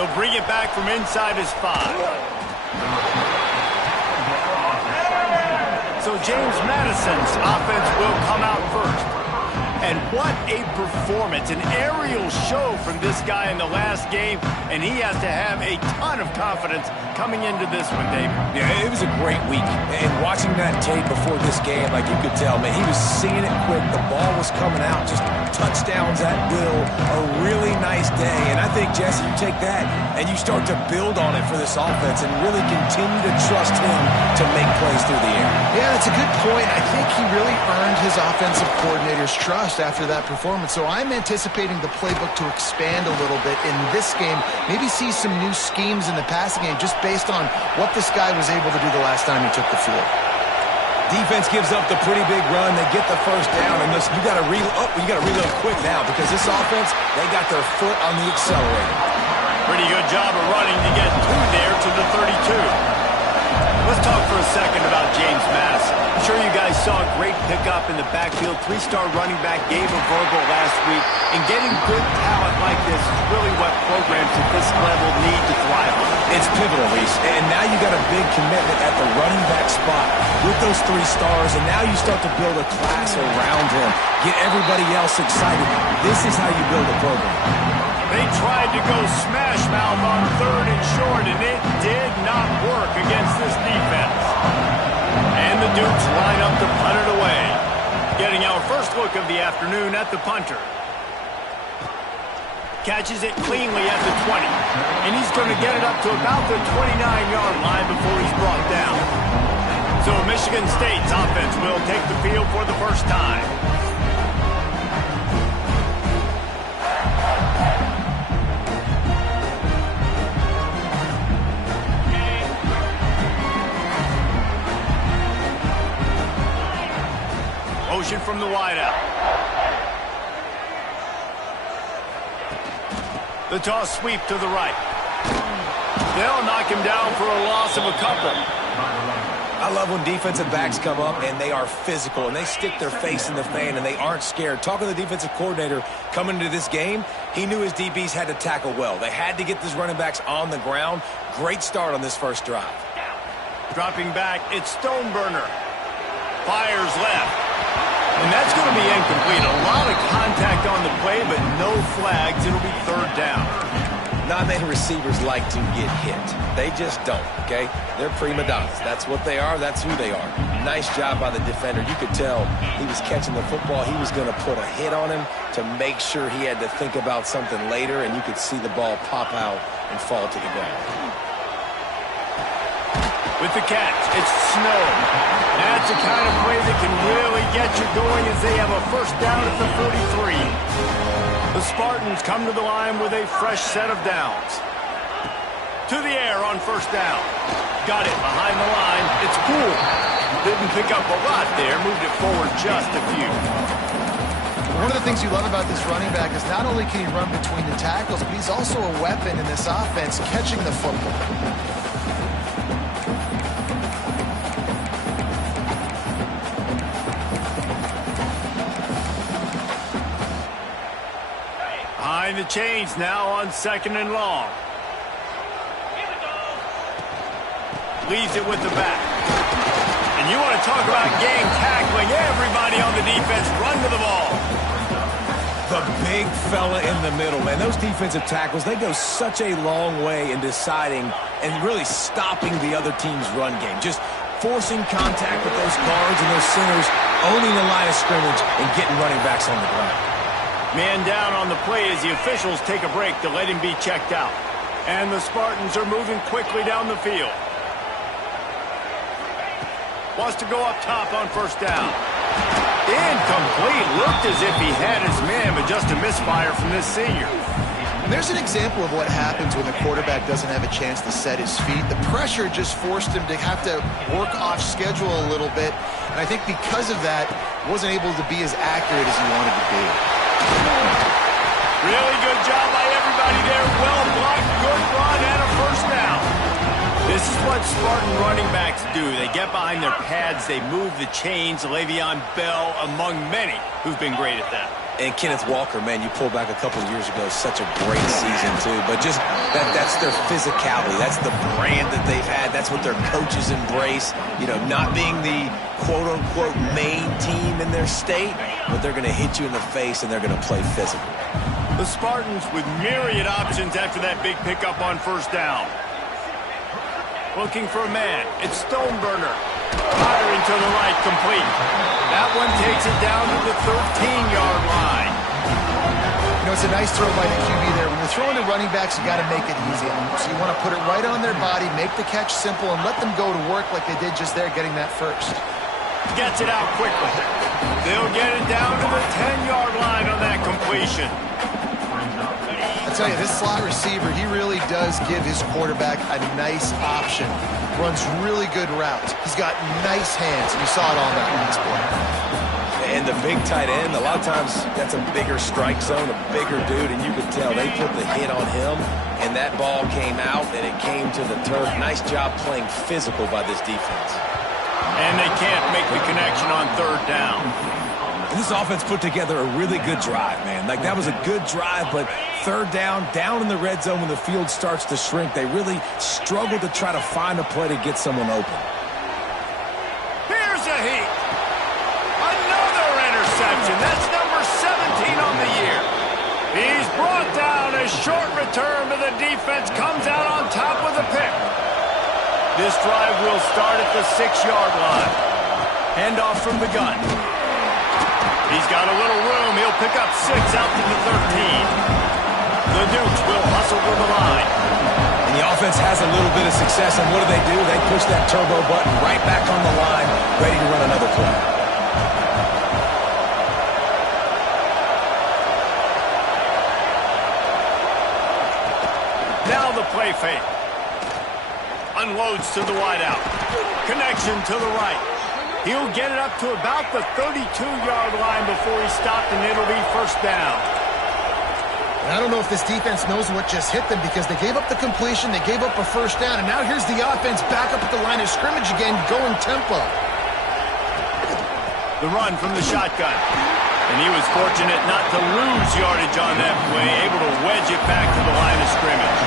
He'll bring it back from inside his 5. So James Madison's offense will come out first. And what a performance, an aerial show from this guy in the last game, and he has to have a ton of confidence coming into this one, Dave. Yeah, it was a great week. And watching that tape before this game, like you could tell, man, he was seeing it quick. The ball was coming out, just touchdowns at will. A really nice day. And I think, Jesse, you take that and you start to build on it for this offense and really continue to trust him to make plays through the air. Yeah, that's a good point. I think he really earned his offensive coordinator's trust after that performance. So I'm anticipating the playbook to expand a little bit in this game. Maybe see some new schemes in the passing game just based on what this guy was able to do the last time he took the field. Defense gives up the pretty big run. They get the first down. And listen, you got to reload quick now because this offense, they got their foot on the accelerator. Pretty good job of running to get through there to the 32. Let's talk for a second about James Madison. I'm sure you guys saw a great pickup in the backfield. 3-star running back gave a verbal last week. And getting good talent like this is really what programs at this level need to thrive on. It's pivotal, Reese. And now you got a big commitment at the running back spot with those 3 stars. And now you start to build a class around him. Get everybody else excited. This is how you build a program. They tried to go smash mouth on 3rd and short, and it did not work against this defense. And the Dukes line up to punt it away. Getting our first look of the afternoon at the punter. Catches it cleanly at the 20. And he's going to get it up to about the 29-yard line before he's brought down. So Michigan State's offense will take the field for the first time. Motion from the wideout. The toss sweep to the right. They'll knock him down for a loss of a couple. I love when defensive backs come up and they are physical and they stick their face in the fan and they aren't scared. Talking to the defensive coordinator coming into this game, he knew his DBs had to tackle well. They had to get these running backs on the ground. Great start on this first drive. Dropping back, it's Stoneburner. Fires left. And that's going to be incomplete. A lot of contact on the play, but no flags. It'll be 3rd down. Not many receivers like to get hit. They just don't, okay? They're prima donnas. That's what they are. That's who they are. Nice job by the defender. You could tell he was catching the football. He was going to put a hit on him to make sure he had to think about something later, and you could see the ball pop out and fall to the ground. With the catch, it's Snow. That's the kind of play that can really get you going as they have a first down at the 43. The Spartans come to the line with a fresh set of downs. To the air on first down. Got it behind the line. It's cool. Didn't pick up a lot there. Moved it forward just a few. One of the things you love about this running back is not only can he run between the tackles, but he's also a weapon in this offense catching the football. Behind the chains now on 2nd and long. Leaves it with the back. And you want to talk about game tackling. Everybody on the defense run to the ball. The big fella in the middle, man. Those defensive tackles, they go such a long way in deciding and really stopping the other team's run game. Just forcing contact with those guards and those centers, owning the line of scrimmage, and getting running backs on the ground. Man down on the play as the officials take a break to let him be checked out. And the Spartans are moving quickly down the field. Wants to go up top on first down. Incomplete. Looked as if he had his man, but just a misfire from this senior. And there's an example of what happens when the quarterback doesn't have a chance to set his feet. The pressure just forced him to have to work off schedule a little bit. And I think because of that, wasn't able to be as accurate as he wanted to be. Really good job by everybody there. Well blocked, good run, and a first down. This is what Spartan running backs do. They get behind their pads, they move the chains. Le'Veon Bell among many who've been great at that. And Kenneth Walker, man, you pull back a couple years ago, such a great season too. But just that's their physicality. That's the brand that they've had. That's what their coaches embrace. You know, not being the quote-unquote main team in their state, but they're going to hit you in the face and they're going to play physical. The Spartans with myriad options after that big pickup on first down. Looking for a man. It's Stoneburner. Firing to the right, complete. That one takes it down to the 13-yard line. You know, it's a nice throw by the QB there. When you're throwing to running backs, you got to make it easy on them. So you want to put it right on their body, make the catch simple, and let them go to work like they did just there, getting that first. Gets it out quickly. They'll get it down to the 10-yard line on that completion. I tell you, this slot receiver, he really does give his quarterback a nice option. Runs really good routes. He's got nice hands. You saw it on that last play. And the big tight end, a lot of times that's a bigger strike zone, a bigger dude, and you could tell they put the hit on him, and that ball came out, and it came to the turf. Nice job playing physical by this defense. And they can't make the connection on third down. This offense put together a really good drive, man. Like, that was a good drive, but third down in the red zone when the field starts to shrink, they really struggled to try to find a play to get someone open. Here's a heat. Another interception. That's number 17 on the year. He's brought down. A short return to the defense comes out on top with a pick. This drive will start at the 6-yard line. Handoff from the gun. He's got a little room. He'll pick up 6 out to the 13. The Dukes will hustle to the line. And the offense has a little bit of success, and what do? They push that turbo button right back on the line, ready to run another play. Now the play fake. Unloads to the wideout. Connection to the right. He'll get it up to about the 32-yard line before he's stopped, and it'll be first down. And I don't know if this defense knows what just hit them because they gave up the completion, they gave up a first down, and now here's the offense back up at the line of scrimmage again, going tempo. The run from the shotgun. And he was fortunate not to lose yardage on that play, able to wedge it back to the line of scrimmage.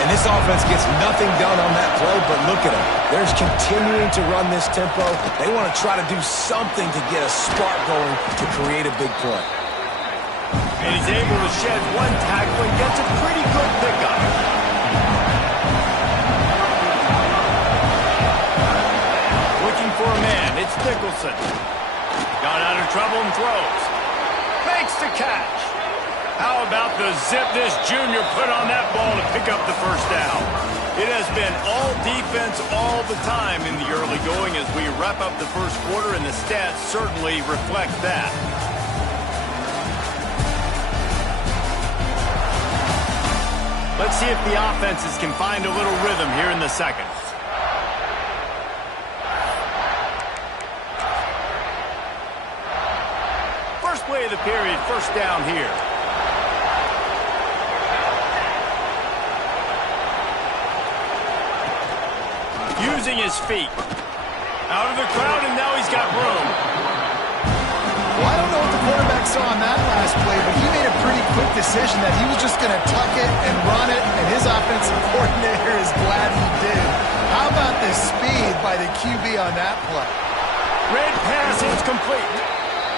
And this offense gets nothing done on that play, but look at them. They're continuing to run this tempo. They want to try to do something to get a spark going to create a big play. And he's able to shed one tackle and gets a pretty good pickup. Looking for a man. It's Nicholson. Got out of trouble and throws. Makes the catch. How about the zip this junior put on that ball to pick up the first down? It has been all defense all the time in the early going as we wrap up the first quarter, and the stats certainly reflect that. Let's see if the offenses can find a little rhythm here in the second. First play of the period, first down here. Using his feet. Out of the crowd, and now he's got room. Well, I don't know what the quarterback saw on that last play, but he made a pretty quick decision that he was just going to tuck it and run it, and his offensive coordinator is glad he did. How about the speed by the QB on that play? Red pass is complete.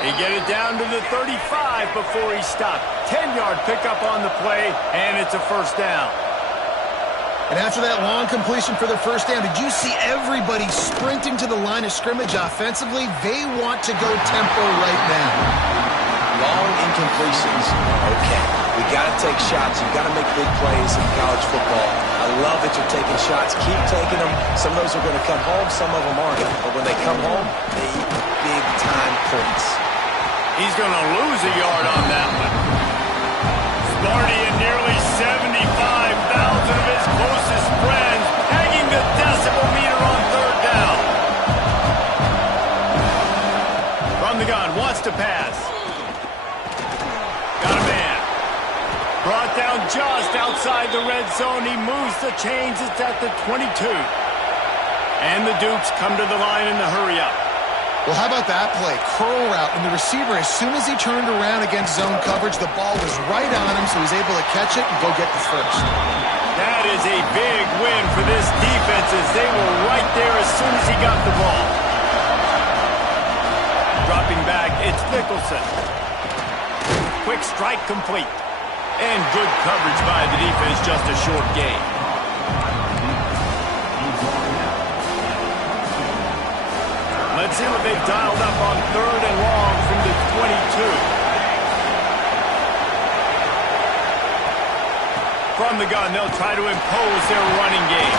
He get it down to the 35 before he stopped. 10-yard pickup on the play, and it's a first down. And after that long completion for their first down, did you see everybody sprinting to the line of scrimmage offensively? They want to go tempo right now. Long incompletions are okay. We got to take shots. You got to make big plays in college football. I love that you're taking shots. Keep taking them. Some of those are going to come home. Some of them aren't. But when they come home, they eat big-time points. He's going to lose a yard on that one. Sparty and nearly 75,000 of his closest friends hanging the decibel meter on third down. From the gun, wants to pass. Got a man. Brought down just outside the red zone. He moves the chains. It's at the 22. And the Dukes come to the line in the hurry up. Well, how about that play? Curl route, and the receiver, as soon as he turned around against zone coverage, the ball was right on him, so he's able to catch it and go get the first. That is a big win for this defense as they were right there as soon as he got the ball. Dropping back, it's Nicholson. Quick strike complete. And good coverage by the defense, just a short gain. Let's see what they've dialed up on 3rd and long from the 22. From the gun, they'll try to impose their running game.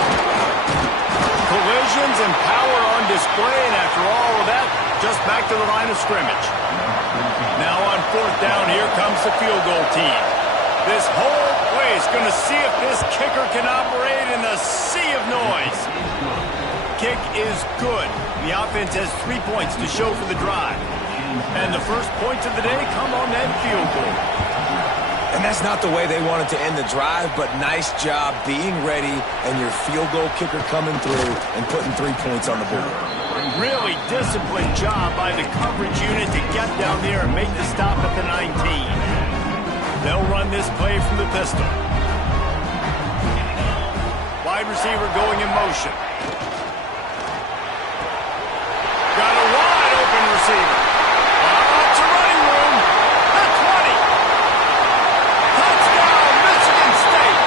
Collisions and power on display, and after all of that, just back to the line of scrimmage. Now on 4th down, here comes the field goal team. This whole place going to see if this kicker can operate in the sea of noise. Kick is good. The offense has 3 points to show for the drive. And the first points of the day come on that field goal. And that's not the way they wanted to end the drive, but nice job being ready and your field goal kicker coming through and putting 3 points on the board. Really disciplined job by the coverage unit to get down there and make the stop at the 19. They'll run this play from the pistol. Wide receiver going in motion. Got a wide open receiver. Lots of running room. The 20. Touchdown, Michigan State.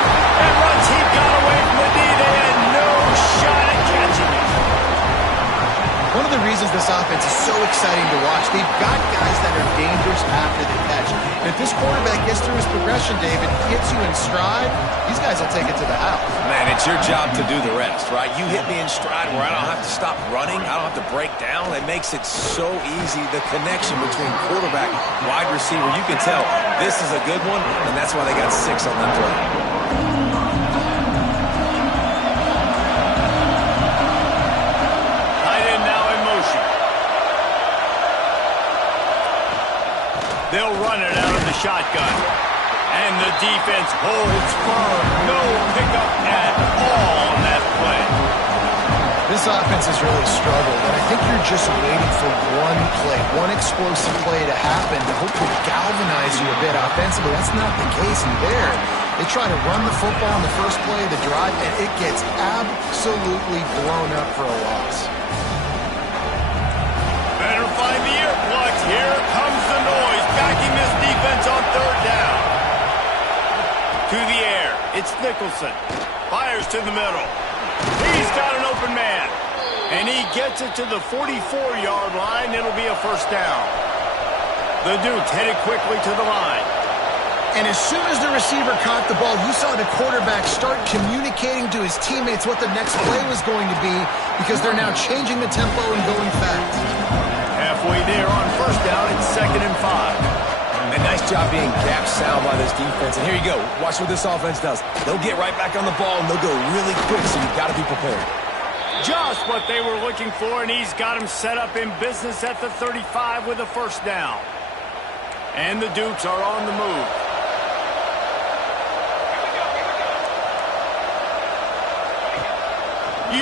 And once he got away from the D, they had no shot at catching it. One of the reasons this offense is so exciting to watch, they've got guys that are dangerous after the catch. And if this quarterback gets through his progression, David, hits you in stride, these guys will take it to the house. Man, it's your job to do the rest, right? You hit me in stride where I don't have to stop running. I don't have to break down. It makes it so easy. The connection between quarterback, wide receiver, you can tell this is a good one, and that's why they got 6 on that play. They'll run it out of the shotgun. And the defense holds firm. No pickup at all on that play. This offense has really struggled, and I think you're just waiting for one play, one explosive play to happen to hopefully galvanize you a bit offensively. That's not the case in there. They try to run the football on the first play of the drive, and it gets absolutely blown up for a loss. Better find the earplugs. Here comes the noise, backing this defense on 3rd down. To the air, it's Nicholson. Fires to the middle. He's got an open man. And he gets it to the 44-yard line. It'll be a first down. The Dukes headed quickly to the line. And as soon as the receiver caught the ball, you saw the quarterback start communicating to his teammates what the next play was going to be because they're now changing the tempo and going fast. Halfway there on 1st down, it's 2nd and 5. And nice job being gap sound by this defense. And here you go. Watch what this offense does. They'll get right back on the ball, and they'll go really quick, so you've got to be prepared. Just what they were looking for, and he's got him set up in business at the 35 with a first down. And the Dukes are on the move.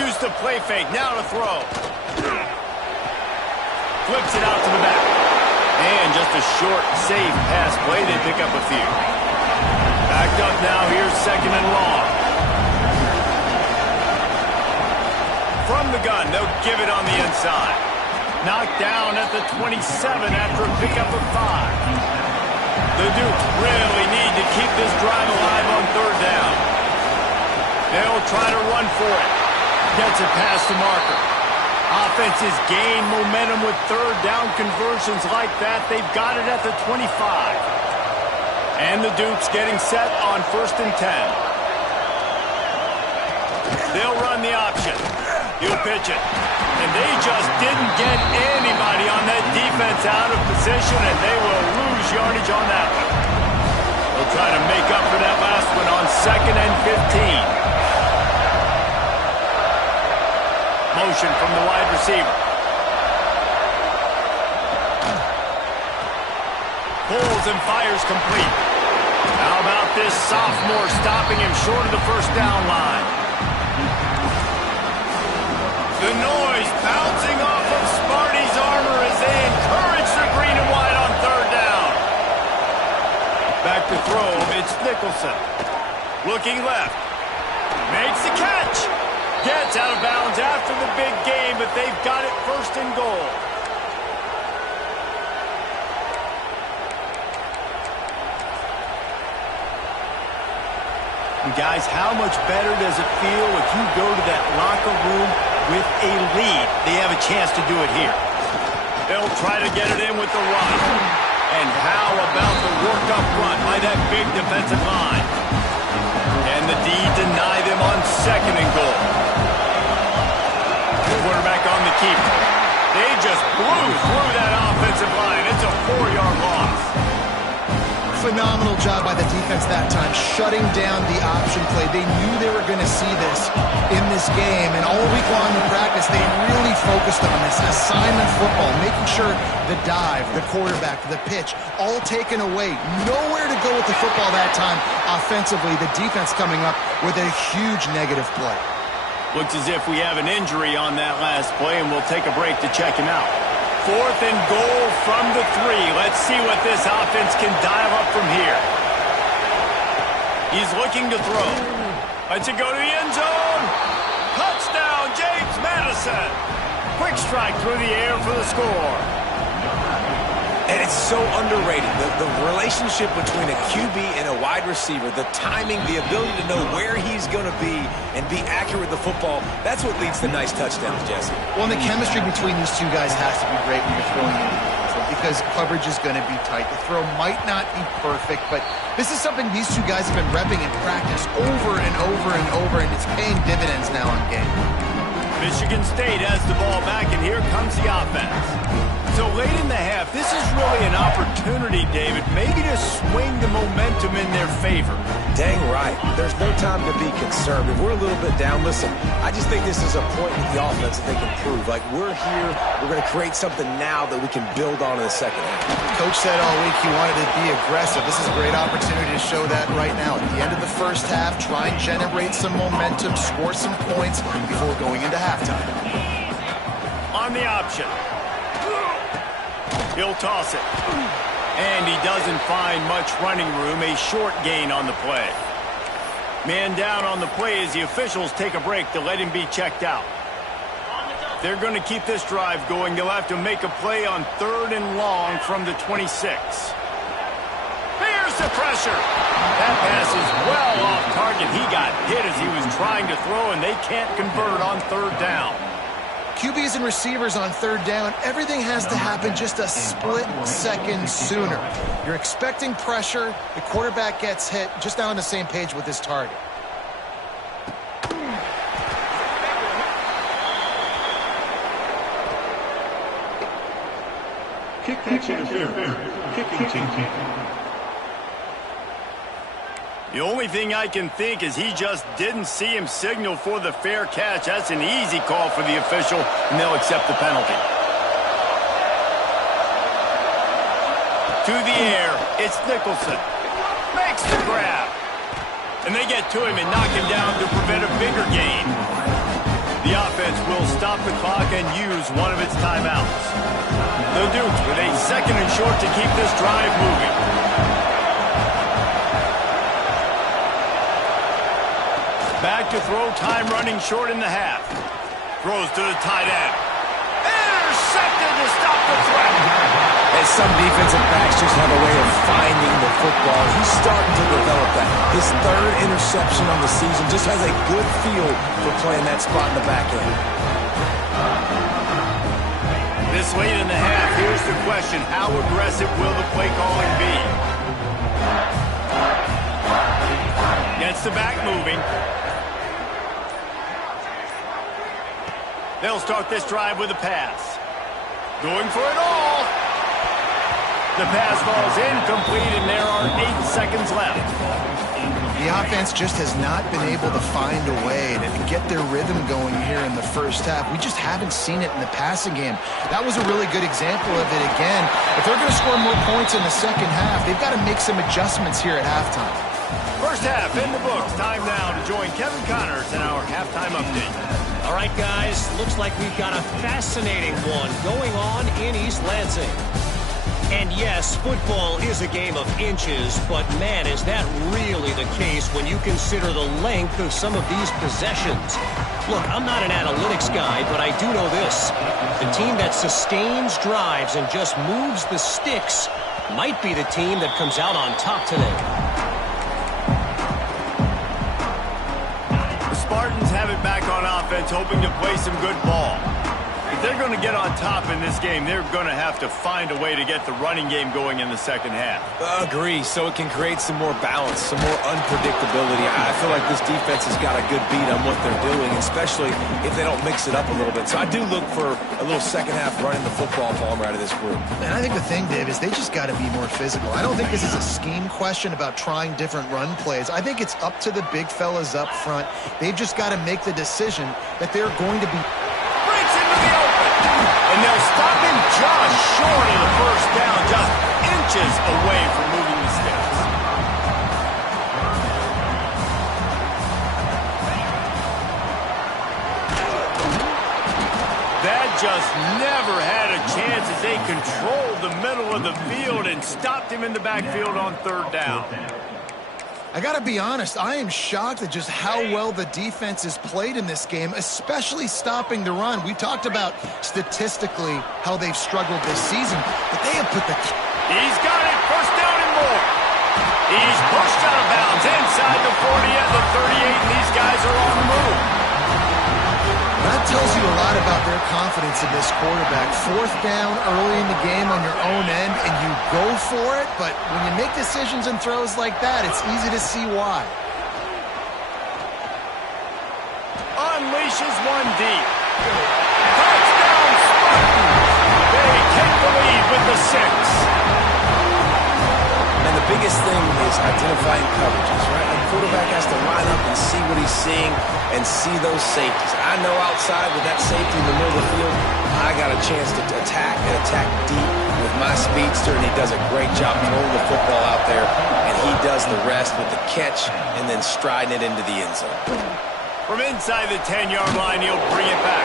Use the play fake, now to throw. Flips it out to the back. And just a short, safe pass play. They pick up a few. Backed up now. Here's 2nd and long. From the gun, they'll give it on the inside. Knocked down at the 27 after a pickup of 5. The Dukes really need to keep this drive alive on 3rd down. They'll try to run for it. Gets it past the marker. Offenses gain momentum with 3rd down conversions like that. They've got it at the 25. And the Dukes getting set on 1st and 10. They'll run the option. He'll pitch it. And they just didn't get anybody on that defense out of position, and they will lose yardage on that one. They'll try to make up for that last one on 2nd and 15. Motion from the wide receiver. Pulls and fires complete. How about this sophomore stopping him short of the 1st down line? The noise bouncing off of Sparty's armor back to throw. It's Nicholson. Looking left. Makes the catch. Gets out of bounds after the big game, but they've got it first and goal. And guys, how much better does it feel if you go to that locker room with a lead? They have a chance to do it here. They'll try to get it in with the run. And how about the work up front by that big defensive line? And the D deny them on second and goal. The quarterback on the keeper. They just blew through that offensive line. It's a 4-yard loss. Phenomenal job by the defense that time, shutting down the option play. They knew they were going to see this in this game, and all week long in practice, they really focused on this assignment football, making sure the dive, the quarterback, the pitch, all taken away. Nowhere to go with the football that time offensively. The defense coming up with a huge negative play. Looks as if we have an injury on that last play, and we'll take a break to check him out. 4th and goal from the 3. Let's see what this offense can dial up from here. He's looking to throw. Lets it go to the end zone. Touchdown, James Madison. Quick strike through the air for the score. And it's so underrated. The relationship between a QB and a wide receiver, the timing, the ability to know where he's going to be and be accurate with the football, that's what leads to nice touchdowns, Jesse. Well, and the chemistry between these two guys has to be great when you're throwing individually because coverage is going to be tight. The throw might not be perfect, but this is something these two guys have been repping in practice over and over and over, and it's paying dividends now on game. Michigan State has the ball back, and here comes the offense. So late in the half, this is really an opportunity, David, maybe to swing the momentum in their favor. Dang right. There's no time to be concerned. If we're a little bit down, listen, I just think this is a point with the offense that they can prove. Like, we're here, we're going to create something now that we can build on in the second half. Coach said all week he wanted to be aggressive. This is a great opportunity to show that right now. At the end of the first half, try and generate some momentum, score some points before going into halftime. On the option. He'll toss it. And he doesn't find much running room. A short gain on the play. Man down on the play as the officials take a break to let him be checked out. They're going to keep this drive going. They'll have to make a play on 3rd and long from the 26. Here's the pressure. That pass is well off target. He got hit as he was trying to throw, and they can't convert on 3rd down. QBs and receivers on 3rd down, everything has to happen just a split second sooner. You're expecting pressure, the quarterback gets hit, just not on the same page with his target. Kick interference. Kicking team. The only thing I can think is he just didn't see him signal for the fair catch. That's an easy call for the official, and they'll accept the penalty. To the air, it's Nicholson. Makes the grab. And they get to him and knock him down to prevent a bigger gain. The offense will stop the clock and use one of its timeouts. The Dukes with a 2nd and short to keep this drive moving. Back to throw, time running short in the half. Throws to the tight end. Intercepted to stop the threat. And some defensive backs just have a way of finding the football. He's starting to develop that. His 3rd interception on the season just has a good feel for playing that spot in the back end. This late in the half, here's the question. How aggressive will the play calling be? Gets the back moving. They'll start this drive with a pass. Going for it all. The pass falls incomplete, and there are 8 seconds left. The offense just has not been able to find a way to get their rhythm going here in the first half. We just haven't seen it in the passing game. That was a really good example of it again. If they're going to score more points in the second half, they've got to make some adjustments here at halftime. First half in the books. Time now to join Kevin Connors in our halftime update. All right, guys, looks like we've got a fascinating one going on in East Lansing. And yes, football is a game of inches, but man, is that really the case when you consider the length of some of these possessions. Look, I'm not an analytics guy, but I do know this. The team that sustains drives and just moves the sticks might be the team that comes out on top today. The Spartans have it back on offense, hoping to play some good ball. If they're going to get on top in this game, they're going to have to find a way to get the running game going in the second half. Agree, so it can create some more balance, some more unpredictability. I feel like this defense has got a good beat on what they're doing, especially if they don't mix it up a little bit. So I do look for a little second half running the football Palmer out of this group. And I think the thing, Dave, is they just got to be more physical. I don't think this is a scheme question about trying different run plays. I think it's up to the big fellas up front. They've just got to make the decision that they're going to be... Breaks into the open. And they'll stop him just short of the first down, just inches away from moving the sticks. That just never had a chance as they controlled the middle of the field and stopped him in the backfield on third down. I got to be honest, I am shocked at just how well the defense has played in this game, especially stopping the run. We talked about statistically how they've struggled this season, but they have put the... He's got it, first down and more. He's pushed out of bounds inside the 40 at the 38, and these guys are on the move. That tells you a lot about their confidence in this quarterback. Fourth down early in the game on your own end, and you go for it, but when you make decisions and throws like that, it's easy to see why. Unleashes one deep. Touchdown Spartans! They take the lead with the 6. And the biggest thing is identifying coverages, right? A quarterback has to line up and see what he's seeing and see those safeties. I know outside with that safety in the middle of the field, I got a chance to attack and attack deep with my speedster, and he does a great job throwing the football out there, and he does the rest with the catch and then striding it into the end zone. From inside the 10-yard line, he'll bring it back.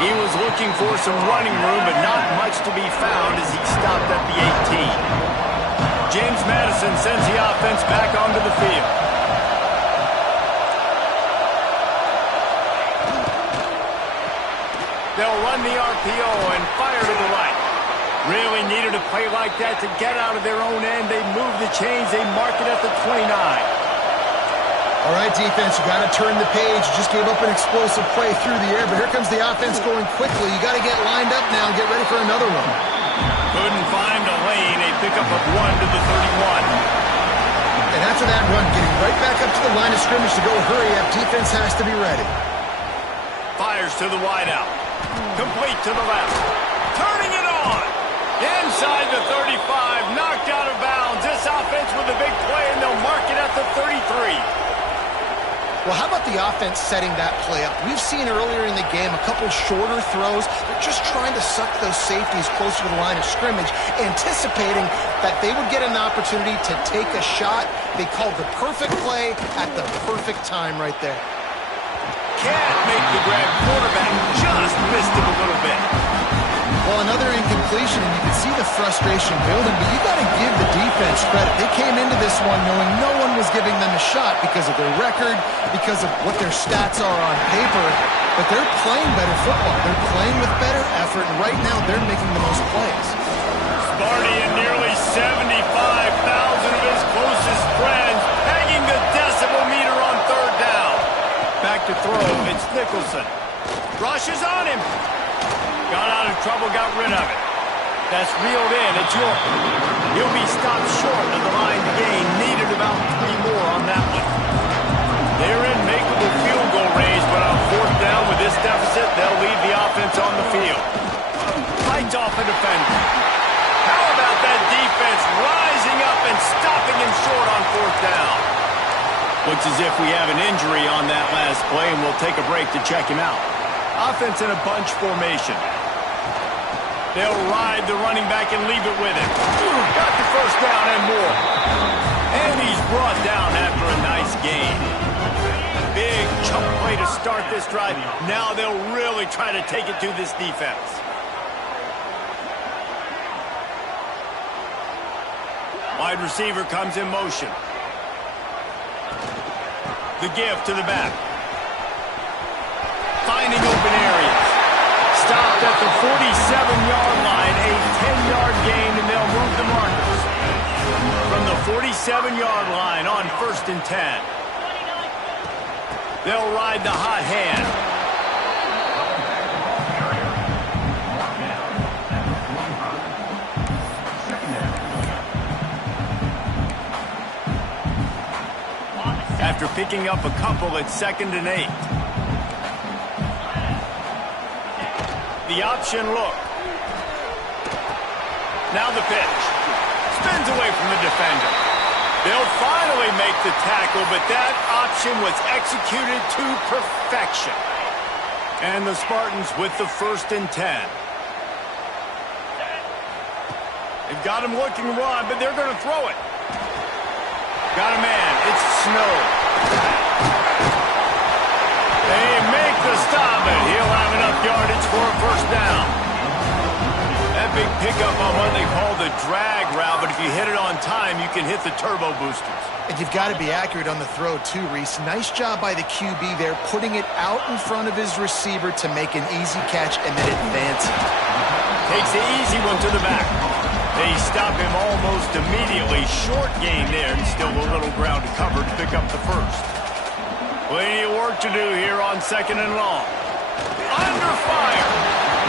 He was looking for some running room, but not much to be found as he stopped at the 18. James Madison sends the offense back onto the field. They'll run the RPO and fire to the right. Really needed a play like that to get out of their own end. They move the chains. They mark it at the 29. All right, defense, you got to turn the page. You just gave up an explosive play through the air, but here comes the offense going quickly. You got to get lined up now and get ready for another one. Couldn't find a lane. A pickup of 1 to the 31. And after that run, getting right back up to the line of scrimmage to go hurry up, defense has to be ready. Fires to the wideout. Complete to the left. Turning it on. Inside the 35. Knocked out of bounds. This offense with a big play, and they'll mark it at the 33. Well, how about the offense setting that play up? We've seen earlier in the game a couple shorter throws. They're just trying to suck those safeties closer to the line of scrimmage, anticipating that they would get an opportunity to take a shot. They called the perfect play at the perfect time right there. Can't make the grab. Quarterback just missed him a little bit. Well, another incompletion, and you can see the frustration building, but you got to give the defense credit. They came into this one knowing no one was giving them a shot because of their record, because of what their stats are on paper, but they're playing better football. They're playing with better effort, and right now they're making the most plays. Sparty and nearly 75,000 of his closest friends hanging the decibel meter on third down. Back to throw, it's Nicholson. Rushes on him. Got out of trouble, got rid of it. That's reeled in. It's York. He'll be stopped short of the line to gain. Needed about 3 more on that one. They're in makeable field goal range, but on fourth down with this deficit, they'll leave the offense on the field. Fights off a defender. How about that defense rising up and stopping him short on fourth down? Looks as if we have an injury on that last play, and we'll take a break to check him out. Offense in a bunch formation. They'll ride the running back and leave it with him. Got the first down and more. And he's brought down after a nice gain. Big chunk play to start this drive. Now they'll really try to take it to this defense. Wide receiver comes in motion. The give to the back. Finding open areas. Stopped at the 47-yard line, a 10-yard gain, and they'll move the markers. From the 47-yard line on 1st and 10. They'll ride the hot hand. After picking up a couple at 2nd and 8. The option look. Now the pitch. Spins away from the defender. They'll finally make the tackle, but that option was executed to perfection. And the Spartans with the 1st and 10. They've got him looking to run, but they're going to throw it. Got a man. It's Snow. They make the stop, and he'll have enough yardage for a 1st down. That big pickup on what they call the drag route, but if you hit it on time, you can hit the turbo boosters. And you've got to be accurate on the throw, too, Reese. Nice job by the QB there, putting it out in front of his receiver to make an easy catch and then advance it. Takes the easy one to the back. They stop him almost immediately. Short gain there, and still a little ground to cover to pick up the 1st. Plenty of work to do here on 2nd and long. Under fire.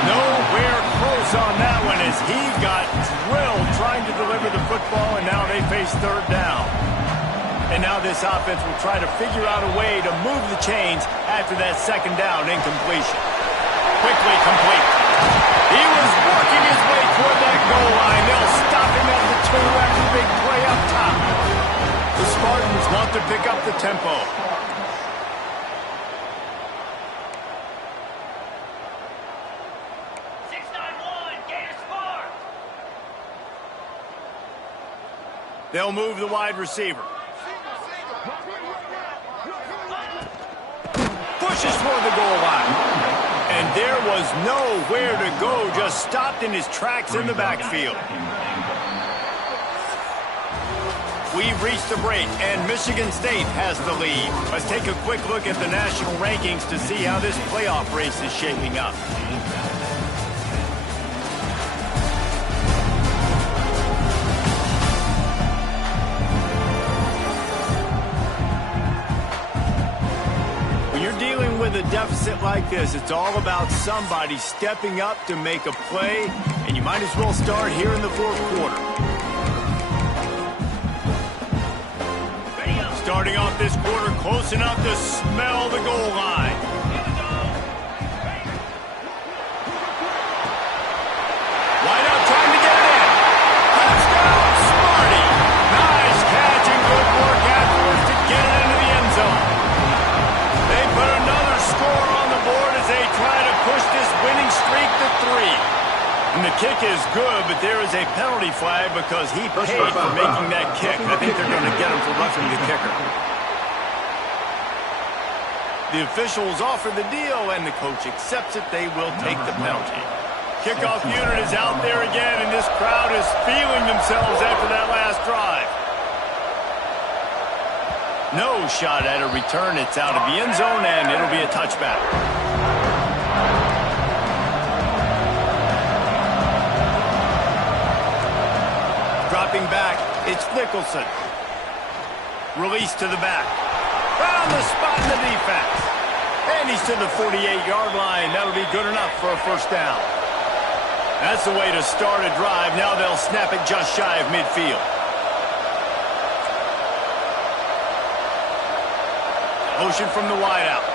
Nowhere close on that one as he got drilled trying to deliver the football, and now they face 3rd down. And now this offense will try to figure out a way to move the chains after that 2nd down incompletion. Quickly complete. He was working his way toward that goal line. They'll stop him at the 2 after the big play up top. The Spartans want to pick up the tempo. They'll move the wide receiver. Pushes toward the goal line. And there was nowhere to go, just stopped in his tracks in the backfield. We've reached the break, and Michigan State has the lead. Let's take a quick look at the national rankings to see how this playoff race is shaping up. With a deficit like this, it's all about somebody stepping up to make a play, and you might as well start here in the 4th quarter. Starting off this quarter close enough to smell the goal line. Wide out trying to get it in. Touchdown, Smarty. Nice catch and good work afterwards to get it into the end zone. They put another score on the board as they try to push this winning streak to 3. And the kick is good, but there is a penalty flag because he paid for making that kick. I think they're going to get him for roughing the kicker. The officials offer the deal, and the coach accepts it. They will take the penalty. Kickoff unit is out there again, and this crowd is feeling themselves after that last drive. No shot at a return. It's out of the end zone, and it'll be a touchback. Dropping back, it's Nicholson. Release to the back. Found the spot in the defense. And he's to the 48-yard line. That'll be good enough for a 1st down. That's the way to start a drive. Now they'll snap it just shy of midfield. Motion from the wideout.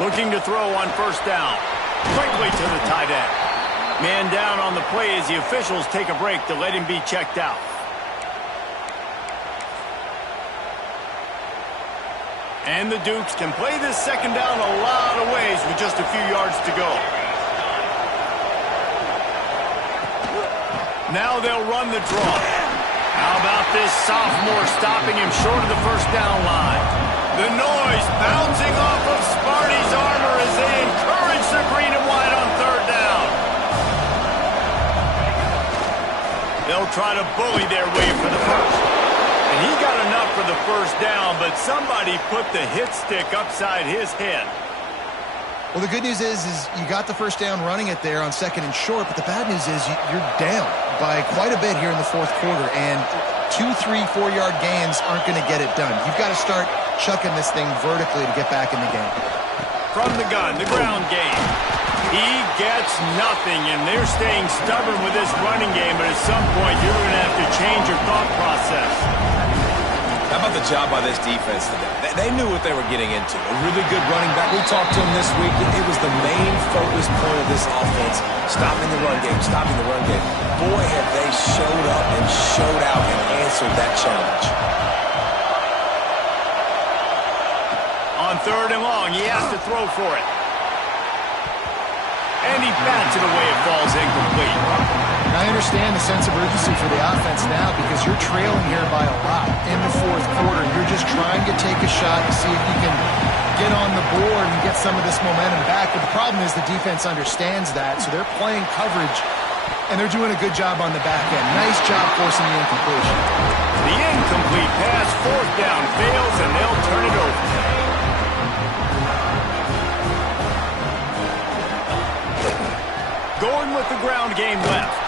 Looking to throw on 1st down. Quickly to the tight end. Man down on the play as the officials take a break to let him be checked out. And the Dukes can play this 2nd down a lot of ways with just a few yards to go. Now they'll run the draw. How about this sophomore stopping him short of the 1st down line? The noise bouncing off of Sparty's armor as they encourage the green and white on 3rd down. They'll They'll try to bully their way for the first. And he got enough for the first down, but somebody put the hit stick upside his head. Well, the good news is you got the first down running it there on 2nd and short, but the bad news is you're down by quite a bit here in the 4th quarter, and 2, 3, 4-yard gains aren't going to get it done. You've got to start chucking this thing vertically to get back in the game. From the gun, the ground game. He gets nothing, and they're staying stubborn with this running game, but at some point you're going to have to change your thought process. How about the job by this defense today? They knew what they were getting into. A really good running back. We talked to him this week. It was the main focus point of this offense. Stopping the run game, stopping the run game. Boy, have they showed up and showed out and answered that challenge. On 3rd and long, he has to throw for it. And he bats it away. It falls incomplete. I understand the sense of urgency for the offense now because you're trailing here by a lot in the 4th quarter. You're just trying to take a shot to see if you can get on the board and get some of this momentum back. But the problem is the defense understands that, so they're playing coverage, and they're doing a good job on the back end. Nice job forcing the incompletion. The incomplete pass, 4th down, fails, and they'll turn it over. Going with the ground game left.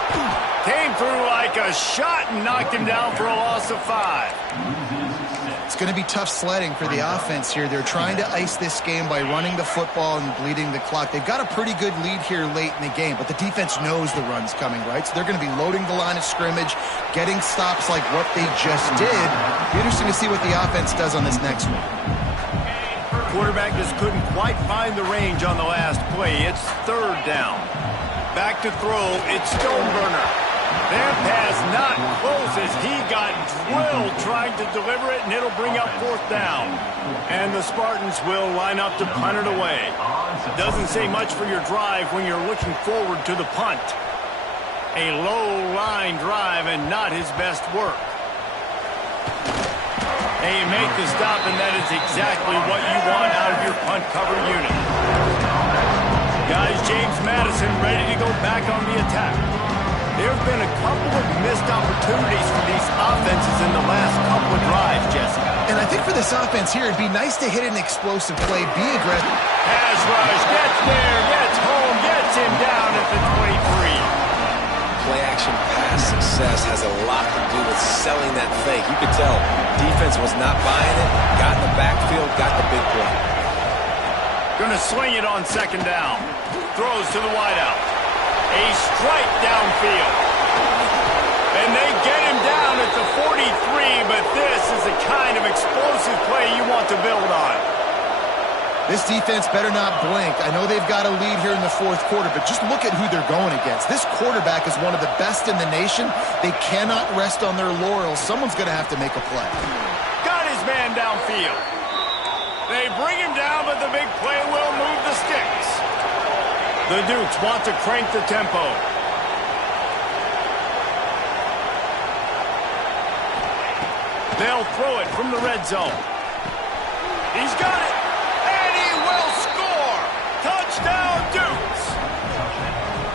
Came through like a shot and knocked him down for a loss of 5. It's going to be tough sledding for the offense here. They're trying to ice this game by running the football and bleeding the clock. They've got a pretty good lead here late in the game, but the defense knows the run's coming, right? So they're going to be loading the line of scrimmage, getting stops like what they just did. It'll be interesting to see what the offense does on this next one. Quarterback just couldn't quite find the range on the last play. It's 3rd down. Back to throw, it's Stoneburner. Their pass not close as he got drilled trying to deliver it, and it'll bring up 4th down. And the Spartans will line up to punt it away. Doesn't say much for your drive when you're looking forward to the punt. A low-line drive and not his best work. They make the stop, and that is exactly what you want out of your punt cover unit. Guys, James Madison ready to go back on the attack. There have been a couple of missed opportunities for these offenses in the last couple of drives, Jesse. And I think for this offense here, it'd be nice to hit an explosive play, be aggressive. Pass rush, gets there, gets home, gets him down at the 23. Play-action pass success has a lot to do with selling that fake. You could tell defense was not buying it, got in the backfield, got the big play. Gonna sling it on 2nd down. Throws to the wideout. A strike downfield. And they get him down at the 43, but this is the kind of explosive play you want to build on. This defense better not blink. I know they've got a lead here in the 4th quarter, but just look at who they're going against. This quarterback is one of the best in the nation. They cannot rest on their laurels. Someone's going to have to make a play. Got his man downfield. They bring him down, but the big play will move the sticks. The Dukes want to crank the tempo. They'll throw it from the red zone. He's got it, and he will score. Touchdown, Dukes.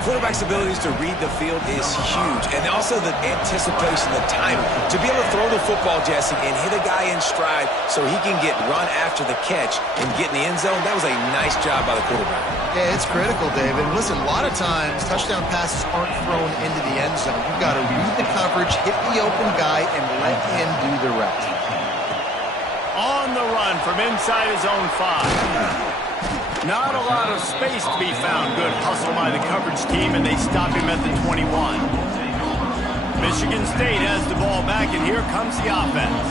Quarterback's abilities to read the field is huge, and also the anticipation, the timing. To be able to throw the football, Jesse, and hit a guy in stride so he can get run after the catch and get in the end zone, that was a nice job by the quarterback. Yeah, it's critical, David. Listen, a lot of times touchdown passes aren't thrown into the end zone. You've got to read the coverage, hit the open guy, and let him do the rest. On the run from inside his own 5. Not a lot of space to be found. Good hustle by the coverage team, and they stop him at the 21. Michigan State has the ball back, and here comes the offense.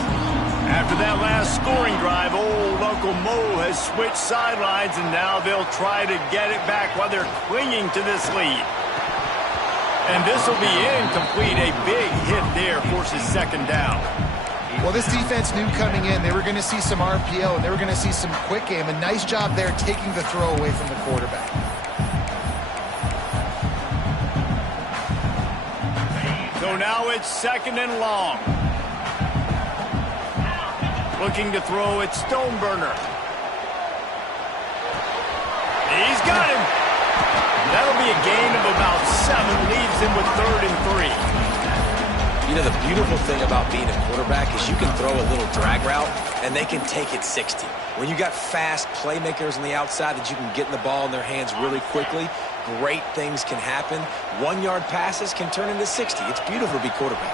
After that last scoring drive, old Uncle Mo has switched sidelines, and now they'll try to get it back while they're clinging to this lead. And this will be incomplete. A big hit there forces 2nd down. Well, this defense knew coming in they were going to see some RPO and they were going to see some quick game. A nice job there taking the throw away from the quarterback. So now it's 2nd and long. Looking to throw, it's Stoneburner. He's got him. That'll be a gain of about 7. Leaves him with 3rd and 3. You know, the beautiful thing about being a quarterback is you can throw a little drag route, and they can take it 60. When you got fast playmakers on the outside that you can get in the ball in their hands really quickly, great things can happen. 1-yard passes can turn into 60. It's beautiful to be quarterback.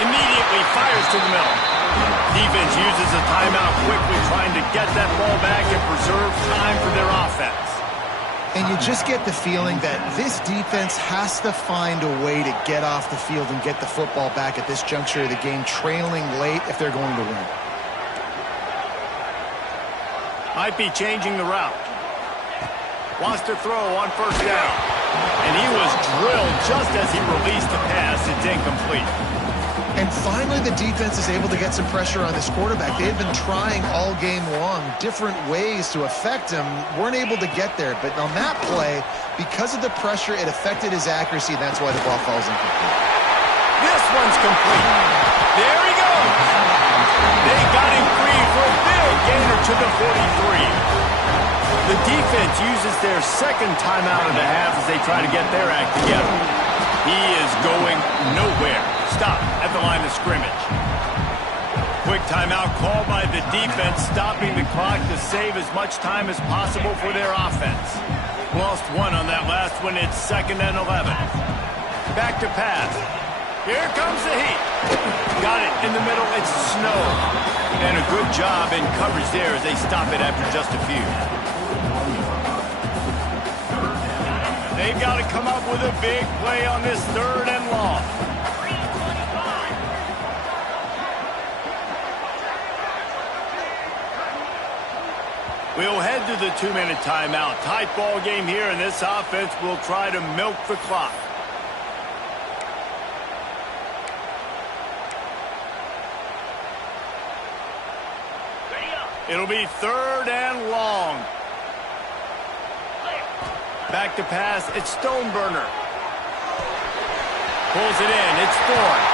Immediately fires to the middle. Defense uses a timeout quickly, trying to get that ball back and preserve time for their offense. And you just get the feeling that this defense has to find a way to get off the field and get the football back at this juncture of the game, trailing late if they're going to win. Might be changing the route. Wants to throw on first down. And he was drilled just as he released the pass. It's incomplete. And finally, the defense is able to get some pressure on this quarterback. They had been trying all game long different ways to affect him. Weren't able to get there. But on that play, because of the pressure, it affected his accuracy, and that's why the ball falls incomplete. This one's complete. There he goes. They got him free for a big gainer to the 43. The defense uses their second timeout of the half as they try to get their act together. He is going nowhere. Stop at the line of scrimmage. Quick timeout called by the defense, stopping the clock to save as much time as possible for their offense. Lost one on that last one. It's 2nd and 11. Back to pass. Here comes the heat. Got it in the middle. It's snow. And a good job in coverage there as they stop it after just a few. They've got to come up with a big play on this 3rd and long. We'll head to the 2-minute timeout. Tight ball game here, and this offense will try to milk the clock. It'll be 3rd and long. Back to pass. It's Stoneburner. Pulls it in. It's Thorne.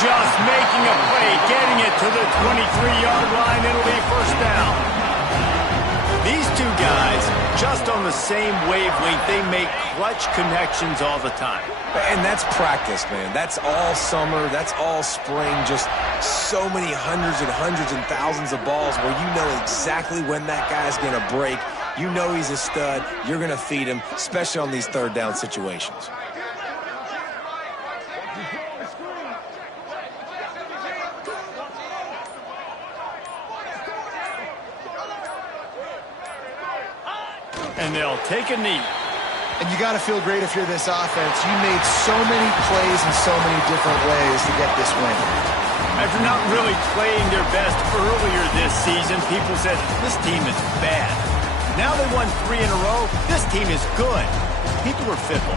Just making a play, getting it to the 23-yard line. It'll be 1st down. These two guys, just on the same wavelength, they make clutch connections all the time. And that's practice, man. That's all summer. That's all spring. Just so many hundreds and thousands of balls where you know exactly when that guy's going to break. You know he's a stud. You're going to feed him, especially on these 3rd down situations. And they'll take a knee. And you got to feel great if you're this offense. You made so many plays in so many different ways to get this win. After not really playing their best earlier this season, people said, this team is bad. Now they won 3 in a row. This team is good. People were fickle.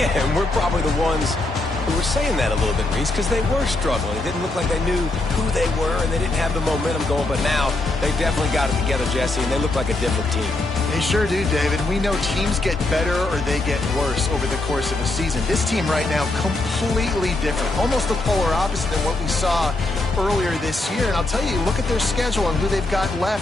Yeah, and we're probably the ones who were saying that a little bit, Reese, because they were struggling. It didn't look like they knew who they were, and they didn't have the momentum going. But now they definitely got it together, Jesse, and they look like a different team. They sure do, David. We know teams get better or they get worse over the course of a season. This team right now, completely different. Almost the polar opposite than what we saw earlier this year. And I'll tell you, look at their schedule and who they've got left.